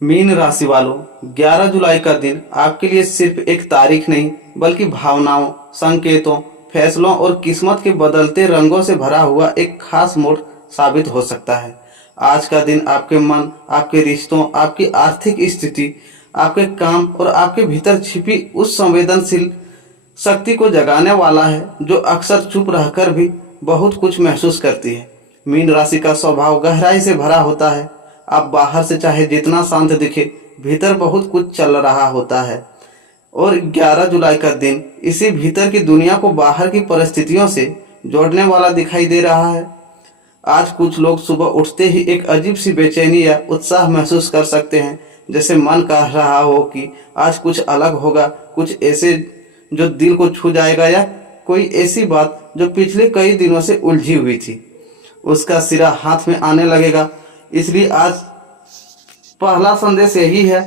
Mean राशि वालों, 11 जुलाई का दिन आपके लिए सिर्फ एक तारीख नहीं बल्कि भावनाओं, संकेतों, फैसलों और किस्मत के बदलते रंगों से भरा हुआ एक खास मोड़ साबित हो सकता है। आज का दिन आपके मन, आपके रिश्तों, आपकी आर्थिक स्थिति, आपके काम और आपके भीतर छिपी उस संवेदनशील शक्ति को जगाने वाला है जो अक्सर चुप रहकर भी बहुत कुछ महसूस करती है। मीन राशि का स्वभाव गहराई से भरा होता है। आप बाहर से चाहे जितना शांत दिखे, भीतर बहुत कुछ चल रहा होता है। और 11 जुलाई का दिन इसी भीतर की दुनिया को बाहर की परिस्थितियों से जोड़ने वाला दिखाई दे रहा है। आज कुछ लोग सुबह उठते ही एक अजीब सी बेचैनी या उत्साह महसूस कर सकते हैं, जैसे मन कह रहा हो कि आज कुछ अलग होगा, कुछ ऐसे जो दिल को छू जाएगा, या कोई ऐसी बात जो पिछले कई दिनों से उलझी हुई थी उसका सिरा हाथ में आने लगेगा। इसलिए आज पहला संदेश यही है,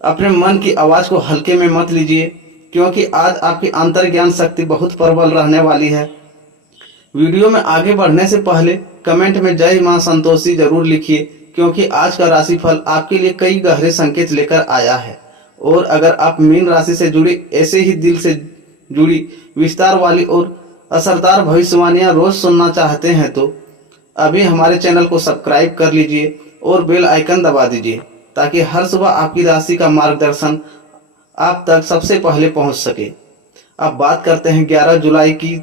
अपने मन की आवाज़ को हल्के में मत लीजिए, क्योंकि आज आपकी अंतर्ज्ञान शक्ति बहुत प्रबल रहने वाली है। वीडियो में आगे बढ़ने से पहले कमेंट में जय मां संतोषी जरूर लिखिए, क्योंकि आज का राशिफल आपके लिए कई गहरे संकेत लेकर आया है। और अगर आप मीन राशि से जुड़ी ऐसे ही दिल से जुड़ी विस्तार वाली और असरदार भविष्यवाणियां रोज सुनना चाहते हैं तो अभी हमारे चैनल को सब्सक्राइब कर लीजिए और बेल आइकन दबा दीजिए, ताकि हर सुबह आपकी राशि का मार्गदर्शन आप तक सबसे पहले पहुंच सके। अब बात करते हैं 11 जुलाई की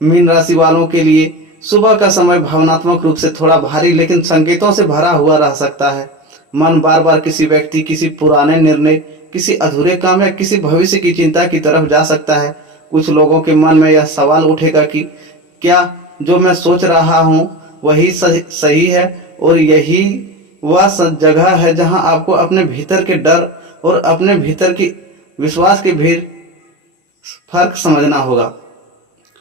मीन राशि वालों के लिए। सुबह का समय भावनात्मक रूप से थोड़ा भारी लेकिन संकेतों से भरा हुआ रह सकता है। मन बार बार किसी व्यक्ति, किसी पुराने निर्णय, किसी अधूरे काम या किसी भविष्य की चिंता की तरफ जा सकता है। कुछ लोगों के मन में यह सवाल उठेगा कि क्या जो मैं सोच रहा हूँ वही सही है, और यही वह जगह है जहाँ आपको अपने भीतर के डर और अपने भीतर की विश्वास के भीड़ फर्क समझना होगा।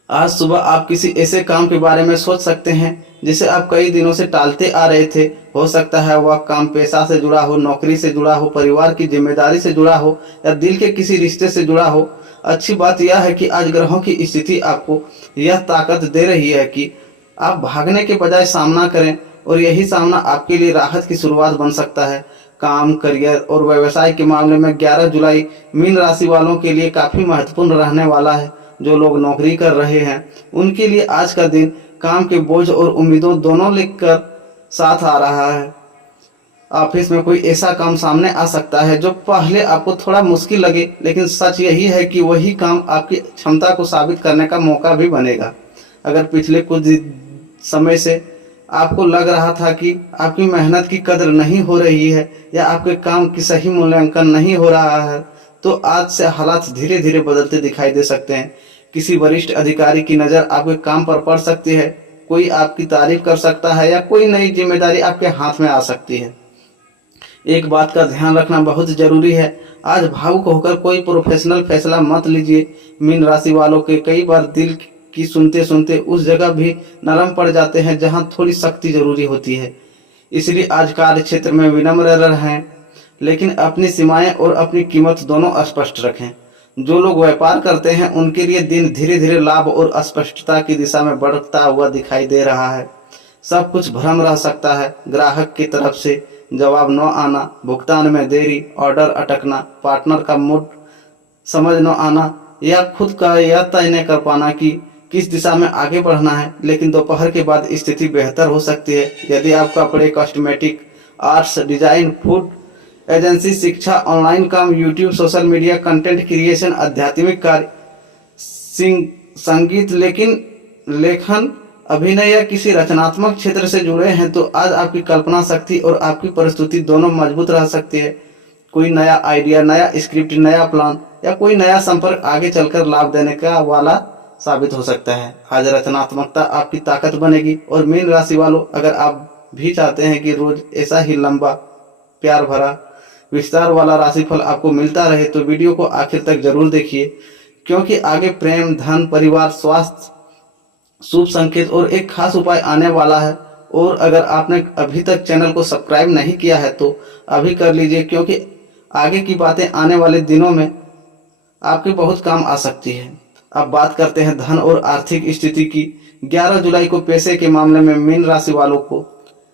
आज सुबह आप किसी ऐसे काम के बारे में सोच सकते हैं जिसे आप कई दिनों से टालते आ रहे थे। हो सकता है वह काम पेशा से जुड़ा हो, नौकरी से जुड़ा हो, परिवार की जिम्मेदारी से जुड़ा हो, या दिल के किसी रिश्ते से जुड़ा हो। अच्छी बात यह है कि आज ग्रहों की स्थिति आपको यह ताकत दे रही है कि आप भागने के बजाय सामना करें, और यही सामना आपके लिए राहत की शुरुआत बन सकता है। काम, करियर और व्यवसाय के मामले में 11 जुलाई मीन राशि वालों के लिए काफ़ी महत्वपूर्ण रहने वाला है। जो लोग नौकरी कर रहे हैं उनके लिए आज का दिन काम के बोझ और उम्मीदों दोनों लेकर साथ आ रहा है। ऑफिस में कोई ऐसा काम सामने आ सकता है जो पहले आपको थोड़ा मुश्किल लगे, लेकिन सच यही है कि वही काम आपकी क्षमता को साबित करने का मौका भी बनेगा। अगर पिछले कुछ समय से आपको लग रहा था कि आपकी मेहनत की कदर नहीं हो रही है या आपके काम की सही मूल्यांकन नहीं हो रहा है, तो आज से हालात धीरे धीरे बदलते दिखाई दे सकते हैं। किसी वरिष्ठ अधिकारी की नज़र आपके काम पर पड़ सकती है, कोई आपकी तारीफ कर सकता है, या कोई नई जिम्मेदारी आपके हाथ में आ सकती है। एक बात का ध्यान रखना बहुत जरूरी है, आज भावुक होकर कोई प्रोफेशनल फैसला मत लीजिए। मीन राशि वालों के कई बार दिल की सुनते सुनते उस जगह भी नरम पड़ जाते हैं जहां थोड़ी सख्ती जरूरी होती है। इसलिए आज कार्य क्षेत्र में विनम्र रहें, लेकिन अपनी सीमाएं और अपनी कीमत दोनों स्पष्ट रखें। जो लोग व्यापार करते हैं उनके लिए दिन धीरे धीरे लाभ और स्पष्टता की दिशा में बढ़ता हुआ दिखाई दे रहा है। सब कुछ भ्रम रह सकता है, ग्राहक की तरफ से जवाब न आना, भुगतान में देरी, ऑर्डर अटकना, पार्टनर का मूड समझ न आना, या खुद का यह तय न कर पाना कि किस दिशा में आगे बढ़ना है। लेकिन दोपहर के बाद स्थिति बेहतर हो सकती है। यदि आप कपड़े, cosmetic, arts, design, food agency, शिक्षा, ऑनलाइन काम, YouTube, social media, content creation, आध्यात्मिक कार्य, संगीत, लेखन, अभिनय या किसी रचनात्मक क्षेत्र से जुड़े हैं, तो आज आपकी कल्पना शक्ति और आपकी प्रस्तुति दोनों मजबूत रह सकती है। कोई नया आइडिया, नया स्क्रिप्ट, नया प्लान या कोई नया संपर्क आगे चलकर लाभ देने का वाला साबित हो सकता है। आज रचनात्मकता आपकी ताकत बनेगी। और मीन राशि वालों, अगर आप भी चाहते हैं कि रोज ऐसा ही लंबा, प्यार भरा, विस्तार वाला राशिफल आपको मिलता रहे, तो वीडियो को आखिर तक जरूर देखिए, क्योंकि आगे प्रेम, धन, परिवार, स्वास्थ्य, शुभ संकेत और एक खास उपाय आने वाला है। और अगर आपने अभी तक चैनल को सब्सक्राइब नहीं किया है तो अभी कर लीजिए, क्योंकि आगे की बातें आने वाले दिनों में आपके बहुत काम आ सकती है। अब बात करते हैं धन और आर्थिक स्थिति की। 11 जुलाई को पैसे के मामले में मीन राशि वालों को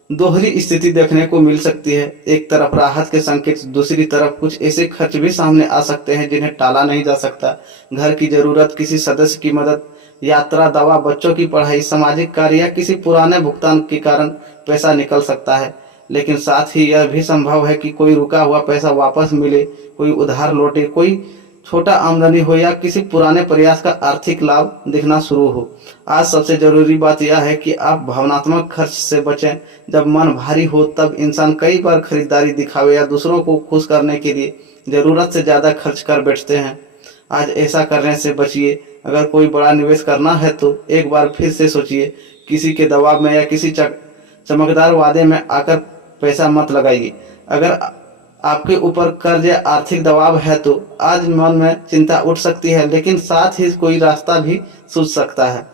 दोहरी स्थिति देखने को मिल सकती है। एक तरफ राहत के संकेत, दूसरी तरफ कुछ ऐसे खर्च भी सामने आ सकते हैं जिन्हें टाला नहीं जा सकता। घर की जरूरत, किसी सदस्य की मदद, यात्रा, दवा, बच्चों की पढ़ाई, सामाजिक कार्य या किसी पुराने भुगतान के कारण पैसा निकल सकता है। लेकिन साथ ही यह भी संभव है कि कोई रुका हुआ पैसा वापस मिले, कोई उधार लौटे, कोई छोटा आमदनी हो या किसी पुराने प्रयास का आर्थिक लाभ दिखना शुरू हो। आज सबसे जरूरी बात यह है कि आप भावनात्मक खर्च से बचें। जब मन भारी हो तब इंसान कई बार खरीदारी, दिखावे या दूसरों को खुश करने के लिए जरूरत से ज्यादा खर्च कर बैठते हैं। आज ऐसा करने से बचिए। अगर कोई बड़ा निवेश करना है तो एक बार फिर से सोचिए। किसी के दबाव में या किसी चमकदार वादे में आकर पैसा मत लगाइए। अगर आपके ऊपर कर्ज या आर्थिक दबाव है तो आज मन में चिंता उठ सकती है, लेकिन साथ ही कोई रास्ता भी सूझ सकता है।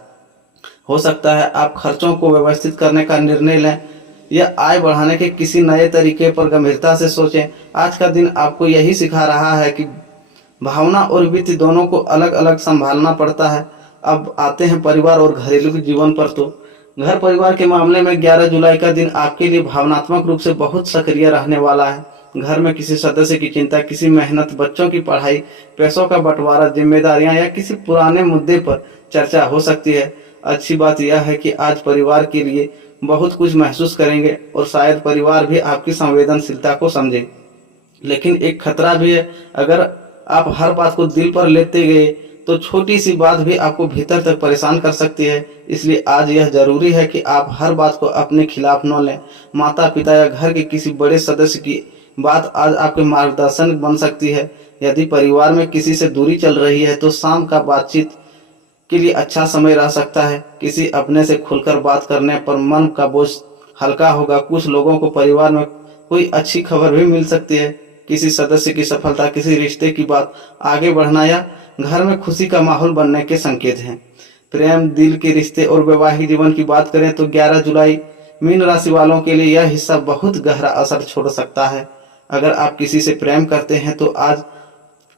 हो सकता है आप खर्चों को व्यवस्थित करने का निर्णय लें या आय बढ़ाने के किसी नए तरीके पर गंभीरता से सोचें। आज का दिन आपको यही सिखा रहा है कि भावना और वित्त दोनों को अलग अलग संभालना पड़ता है। अब आते हैं परिवार और घरेलू जीवन पर। तो घर परिवार के मामले में 11 जुलाई का दिन आपके लिए भावनात्मक रूप से बहुत सक्रिय रहने वाला है। घर में किसी सदस्य की चिंता, किसी मेहनत, बच्चों की पढ़ाई, पैसों का बंटवारा, जिम्मेदारियां या किसी पुराने मुद्दे पर चर्चा हो सकती है। अच्छी बात यह है कि आज परिवार के लिए बहुत कुछ महसूस करेंगे और शायद परिवार भी आपकी संवेदनशीलता को समझे। लेकिन एक खतरा भी है। अगर आप हर बात को दिल पर लेते गए तो छोटी सी बात भी आपको भीतर तक परेशान कर सकती है। इसलिए आज यह जरूरी है कि आप हर बात को अपने खिलाफ न लें। माता पिता या घर के किसी बड़े सदस्य की बात आज आपके मार्गदर्शन बन सकती है। यदि परिवार में किसी से दूरी चल रही है तो शाम का बातचीत के लिए अच्छा समय रह सकता है। किसी अपने से खुलकर बात करने पर मन का बोझ हल्का होगा। कुछ लोगों को परिवार में कोई अच्छी खबर भी मिल सकती है। किसी सदस्य की सफलता, किसी रिश्ते की बात आगे बढ़ना या घर में खुशी का माहौल बनने के संकेत हैं। प्रेम, दिल के रिश्ते और वैवाहिक जीवन की बात करें तो 11 जुलाई मीन राशि वालों के लिए यह हिस्सा बहुत गहरा असर छोड़ सकता है। अगर आप किसी से प्रेम करते हैं तो आज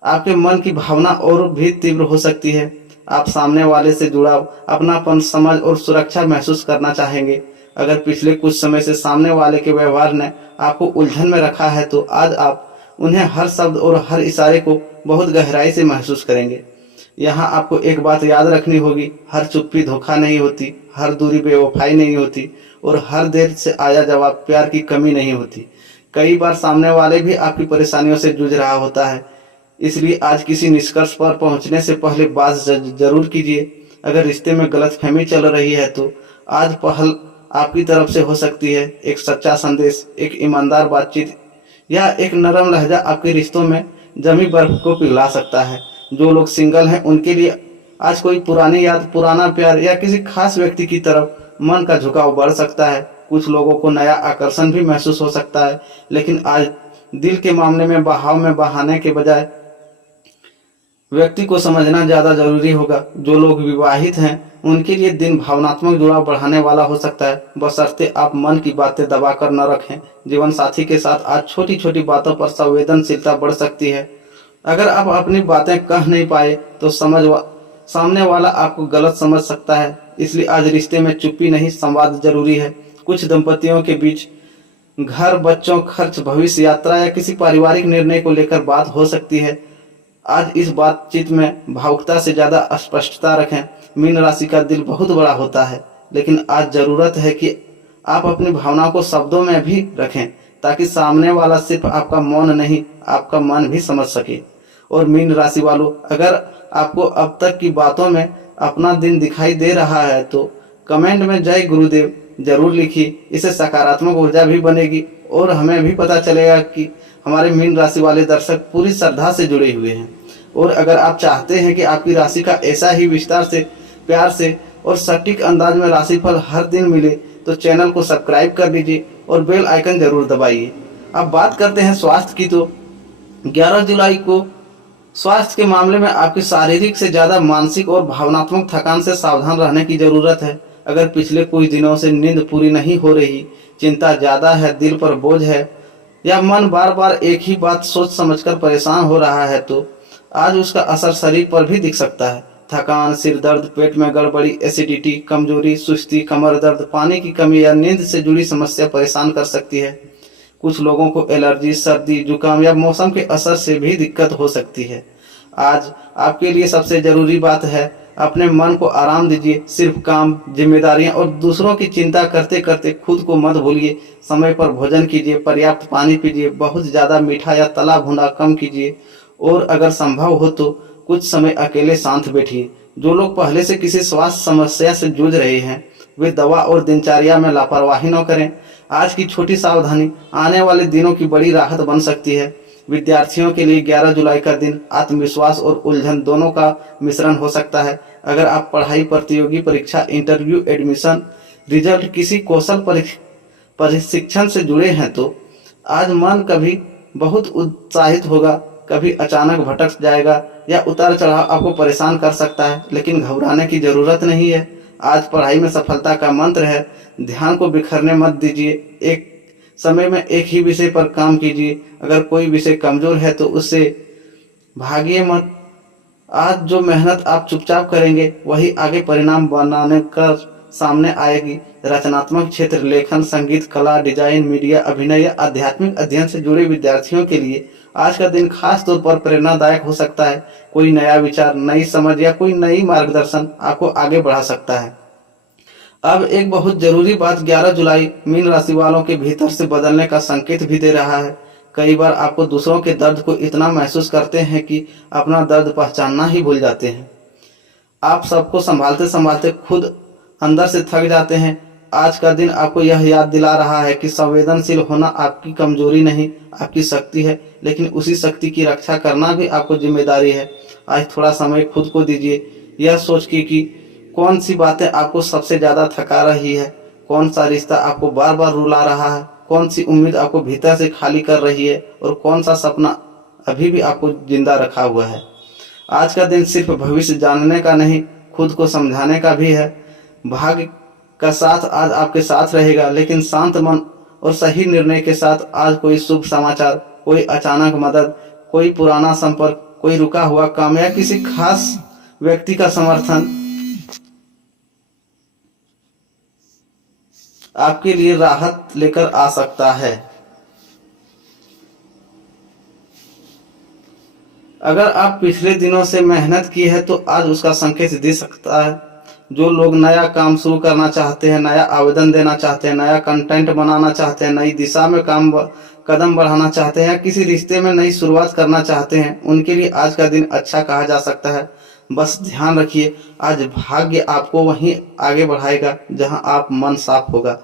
आपके मन की भावना और भी तीव्र हो सकती है। आप सामने वाले से जुड़ाव, अपनापन, समझ और सुरक्षा महसूस करना चाहेंगे। अगर पिछले कुछ समय से सामने वाले के व्यवहार ने आपको उलझन में रखा है तो आज आप उन्हें हर शब्द और हर इशारे को बहुत गहराई से महसूस करेंगे। यहाँ आपको एक बात याद रखनी होगी, हर चुप्पी धोखा नहीं होती, हर दूरी बेवफाई नहीं होती और हर देर से आया जवाब प्यार की कमी नहीं होती। कई बार सामने वाले भी आपकी परेशानियों से जूझ रहा होता है। इसलिए आज किसी निष्कर्ष पर पहुंचने से पहले बात जरूर कीजिए। अगर रिश्ते में गलतफहमी चल रही है तो आज पहल आपकी तरफ से हो सकती है। एक सच्चा संदेश, एक ईमानदार बातचीत या एक नरम लहजा आपके रिश्तों में जमी बर्फ को पिघला सकता है। जो लोग सिंगल हैं उनके लिए आज कोई पुरानी याद, पुराना प्यार या किसी खास व्यक्ति की तरफ मन का झुकाव बढ़ सकता है। कुछ लोगों को नया आकर्षण भी महसूस हो सकता है। लेकिन आज दिल के मामले में बहाव में बहाने के बजाय व्यक्ति को समझना ज्यादा जरूरी होगा। जो लोग विवाहित हैं उनके लिए दिन भावनात्मक जुड़ाव बढ़ाने वाला हो सकता है, बशर्ते आप मन की बातें दबाकर न रखें। जीवन साथी के साथ आज छोटी छोटी बातों पर संवेदनशीलता बढ़ सकती है। अगर आप अपनी बातें कह नहीं पाए तो सामने वाला आपको गलत समझ सकता है। इसलिए आज रिश्ते में चुप्पी नहीं, संवाद जरूरी है। कुछ दंपतियों के बीच घर, बच्चों, खर्च, भविष्य, यात्रा या किसी पारिवारिक निर्णय को लेकर बात हो सकती है। आज इस बातचीत में भावुकता से ज्यादा स्पष्टता रखें। मीन राशि का दिल बहुत बड़ा होता है, लेकिन आज जरूरत है कि आप अपनी भावना को शब्दों में भी रखें ताकि सामने वाला सिर्फ आपका मौन नहीं, आपका मन भी समझ सके। और मीन राशि वालों, अगर आपको अब तक की बातों में अपना दिन दिखाई दे रहा है तो कमेंट में जय गुरुदेव जरूर लिखिए। इससे सकारात्मक ऊर्जा भी बनेगी और हमें भी पता चलेगा कि हमारे मीन राशि वाले दर्शक पूरी श्रद्धा से जुड़े हुए हैं। और अगर आप चाहते हैं कि आपकी राशि का ऐसा ही विस्तार से, प्यार से और सटीक अंदाज में राशिफल हर दिन मिले तो चैनल को सब्सक्राइब कर लीजिए और बेल आइकन जरूर दबाइए। अब बात करते हैं स्वास्थ्य की। तो 11 जुलाई को स्वास्थ्य के मामले में आपकी शारीरिक से ज्यादा मानसिक और भावनात्मक थकान से सावधान रहने की जरूरत है। अगर पिछले कुछ दिनों से नींद पूरी नहीं हो रही, चिंता ज्यादा है, दिल पर बोझ है या मन बार बार एक ही बात सोच समझकर परेशान हो रहा है तो आज उसका असर शरीर पर भी दिख सकता है। थकान, सिर दर्द, पेट में गड़बड़ी, एसिडिटी, कमजोरी, सुस्ती, कमर दर्द, पानी की कमी या नींद से जुड़ी समस्या परेशान कर सकती है। कुछ लोगों को एलर्जी, सर्दी, जुकाम या मौसम के असर से भी दिक्कत हो सकती है। आज आपके लिए सबसे जरूरी बात है, अपने मन को आराम दीजिए। सिर्फ काम, जिम्मेदारियां और दूसरों की चिंता करते करते खुद को मत भूलिए। समय पर भोजन कीजिए, पर्याप्त पानी पीजिए, बहुत ज़्यादा मीठा या तला भुना कम कीजिए और अगर संभव हो तो कुछ समय अकेले शांत बैठिए। जो लोग पहले से किसी स्वास्थ्य समस्या से जूझ रहे हैं वे दवा और दिनचर्या में लापरवाही न करें। आज की छोटी सावधानी आने वाले दिनों की बड़ी राहत बन सकती है। विद्यार्थियों के लिए 11 जुलाई का दिन आत्मविश्वास और उलझन दोनों का मिश्रण हो सकता है। अगर आप पढ़ाई, प्रतियोगी परीक्षा, इंटरव्यू, एडमिशन, रिजल्ट, किसी कौशल प्रशिक्षण से जुड़े हैं तो आज मन कभी बहुत उत्साहित होगा, कभी अचानक भटक जाएगा या उतार चढ़ाव आपको परेशान कर सकता है, लेकिन घबराने की जरूरत नहीं है। आज पढ़ाई में सफलता का मंत्र है, ध्यान को बिखरने मत दीजिए। एक समय में एक ही विषय पर काम कीजिए। अगर कोई विषय कमजोर है तो उससे भागिए मत। आज जो मेहनत आप चुपचाप करेंगे वही आगे परिणाम बनाने कर सामने आएगी। रचनात्मक क्षेत्र, लेखन, संगीत, कला, डिजाइन, मीडिया, अभिनय या आध्यात्मिक अध्ययन से जुड़े विद्यार्थियों के लिए आज का दिन खास तौर पर प्रेरणादायक हो सकता है। कोई नया विचार, नई समझ या कोई नई मार्गदर्शन आपको आगे बढ़ा सकता है। अब एक बहुत जरूरी बात, 11 जुलाई मीन राशि वालों के भीतर से बदलने का संकेत भी दे रहा है। कई बार आपको दूसरों के दर्द को इतना महसूस करते हैं कि अपना दर्द पहचानना ही भूल जाते हैं। आप सबको संभालते संभालते खुद अंदर से थक जाते हैं। आज का दिन आपको यह याद दिला रहा है कि संवेदनशील होना आपकी कमजोरी नहीं, आपकी शक्ति है, लेकिन उसी शक्ति की रक्षा करना भी आपको जिम्मेदारी है। आज थोड़ा समय खुद को दीजिए, यह सोच के कि कौन सी बातें आपको सबसे ज्यादा थका रही है, कौन सा रिश्ता आपको बार बार रुला रहा है, कौन सी उम्मीद आपको भीतर से खाली कर रही है और कौन सा सपना अभी भी आपको जिंदा रखा हुआ है। आज का दिन सिर्फ भविष्य जानने का नहीं, खुद को समझाने का भी है। भाग्य का साथ आज आपके साथ रहेगा, लेकिन शांत मन और सही निर्णय के साथ आज कोई शुभ समाचार, कोई अचानक मदद, कोई पुराना संपर्क, कोई रुका हुआ काम या किसी खास व्यक्ति का समर्थन आपके लिए राहत लेकर आ सकता है। अगर आप पिछले दिनों से मेहनत की है तो आज उसका संकेत दे सकता है। जो लोग नया काम शुरू करना चाहते हैं, नया आवेदन देना चाहते हैं, नया कंटेंट बनाना चाहते हैं, नई दिशा में कदम बढ़ाना चाहते हैं या किसी रिश्ते में नई शुरुआत करना चाहते हैं, उनके लिए आज का दिन अच्छा कहा जा सकता है। बस ध्यान रखिए, आज भाग्य आपको वहीं आगे बढ़ाएगा जहां आप मन साफ होगा।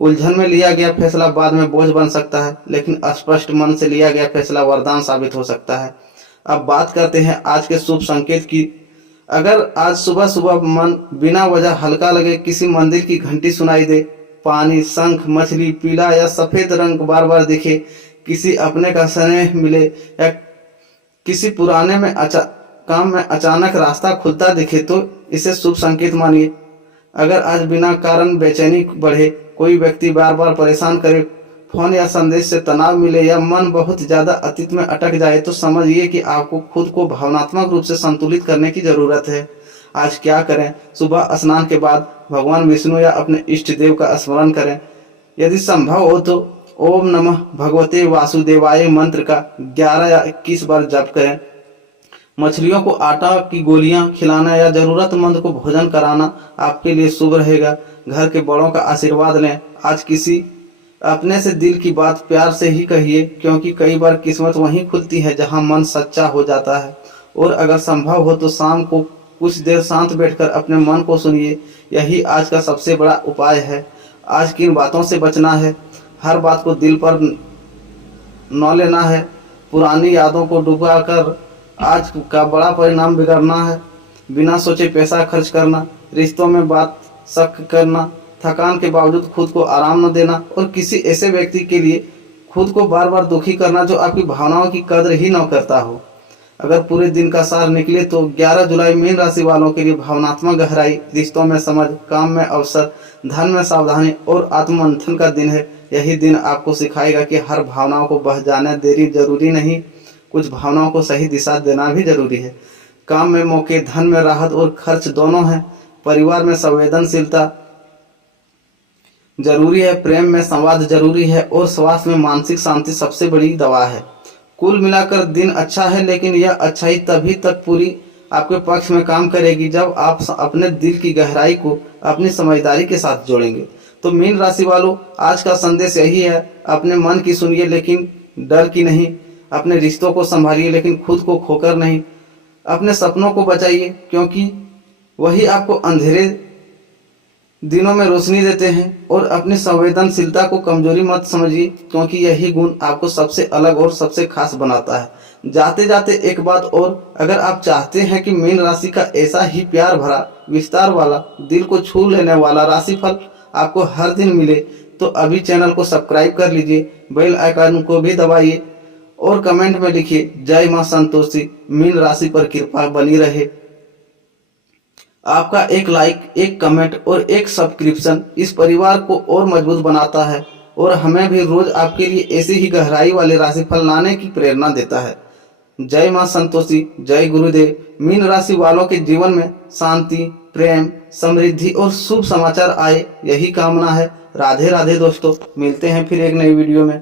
उलझन में लिया गया फैसला बाद में बोझ बन सकता है, लेकिन स्पष्ट मन से लिया गया फैसला वरदान साबित हो सकता है। अब बात करते हैं आज के शुभ संकेत की। अगर आज सुबह सुबह मन बिना वजह हल्का लगे, किसी मंदिर की घंटी सुनाई दे, पानी, शंख, मछली, पीला या सफेद रंग बार बार दिखे, किसी अपने का स्नेह मिले या किसी पुराने में काम में अचानक रास्ता खुलता दिखे तो इसे शुभ संकेत मानिए। अगर आज बिना कारण बेचैनी बढ़े, कोई व्यक्ति बार बार परेशान करे, फोन या संदेश से तनाव मिले या मन बहुत ज्यादा अतीत में अटक जाए तो समझिए कि आपको खुद को भावनात्मक रूप से संतुलित करने की जरूरत है। आज क्या करें? सुबह स्नान के बाद भगवान विष्णु या अपने इष्ट देव का स्मरण करें। यदि संभव हो तो ओम नमः भगवते वासुदेवाय मंत्र का 11 या 21 बार जप करें। मछलियों को आटा की गोलियां खिलाना या जरूरतमंद को भोजन कराना आपके लिए शुभ रहेगा। घर के बड़ों का आशीर्वाद लें। आज किसी अपने से दिल की बात प्यार से ही कहिए, क्योंकि कई बार किस्मत वहीं खुलती है जहां मन सच्चा हो जाता है। और अगर संभव हो तो शाम को कुछ देर शांत बैठकर अपने मन को सुनिए। यही आज का सबसे बड़ा उपाय है। आज किन बातों से बचना है? हर बात को दिल पर न लेना है। पुरानी यादों को डुबा कर आज का बड़ा परिणाम बिगड़ना है। बिना सोचे पैसा खर्च करना, रिश्तों में बात शक करना, थकान के बावजूद खुद को आराम न देना और किसी ऐसे व्यक्ति के लिए खुद को बार बार दुखी करना जो आपकी भावनाओं की कद्र ही न करता हो। अगर पूरे दिन का सार निकले तो 11 जुलाई मीन राशि वालों के लिए भावनात्मक गहराई, रिश्तों में समझ, काम में अवसर, धन में सावधानी और आत्ममंथन का दिन है। यही दिन आपको सिखाएगा कि हर भावनाओं को बह जाने देरी जरूरी नहीं, कुछ भावनाओं को सही दिशा देना भी जरूरी है। काम में मौके, धन में राहत और खर्च दोनों हैं। परिवार में संवेदनशीलता जरूरी है, प्रेम में संवाद जरूरी है और स्वास्थ्य में मानसिक शांति सबसे बड़ी दवा है। कुल मिलाकर दिन अच्छा है, लेकिन यह अच्छाई तभी तक पूरी आपके पक्ष में काम करेगी जब आप अपने दिल की गहराई को अपनी समझदारी के साथ जोड़ेंगे। तो मीन राशि वालों, आज का संदेश यही है, अपने मन की सुनिए लेकिन डर की नहीं, अपने रिश्तों को संभालिए लेकिन खुद को खोकर नहीं, अपने सपनों को बचाइए क्योंकि वही आपको अंधेरे दिनों में रोशनी देते हैं, और अपनी संवेदनशीलता को कमजोरी मत समझिए क्योंकि यही गुण आपको सबसे अलग और सबसे खास बनाता है। जाते जाते एक बात और, अगर आप चाहते हैं कि मीन राशि का ऐसा ही प्यार भरा, विस्तार वाला, दिल को छू लेने वाला राशिफल आपको हर दिन मिले तो अभी चैनल को सब्सक्राइब कर लीजिए, बेल आइकन को भी दबाइए और कमेंट में लिखिए जय मां संतोषी, मीन राशि पर कृपा बनी रहे। आपका एक लाइक, एक कमेंट और एक सब्सक्रिप्शन इस परिवार को और मजबूत बनाता है और हमें भी रोज आपके लिए ऐसे ही गहराई वाले राशिफल लाने की प्रेरणा देता है। जय मां संतोषी, जय गुरुदेव। मीन राशि वालों के जीवन में शांति, प्रेम, समृद्धि और शुभ समाचार आए, यही कामना है। राधे राधे दोस्तों, मिलते हैं फिर एक नई वीडियो में।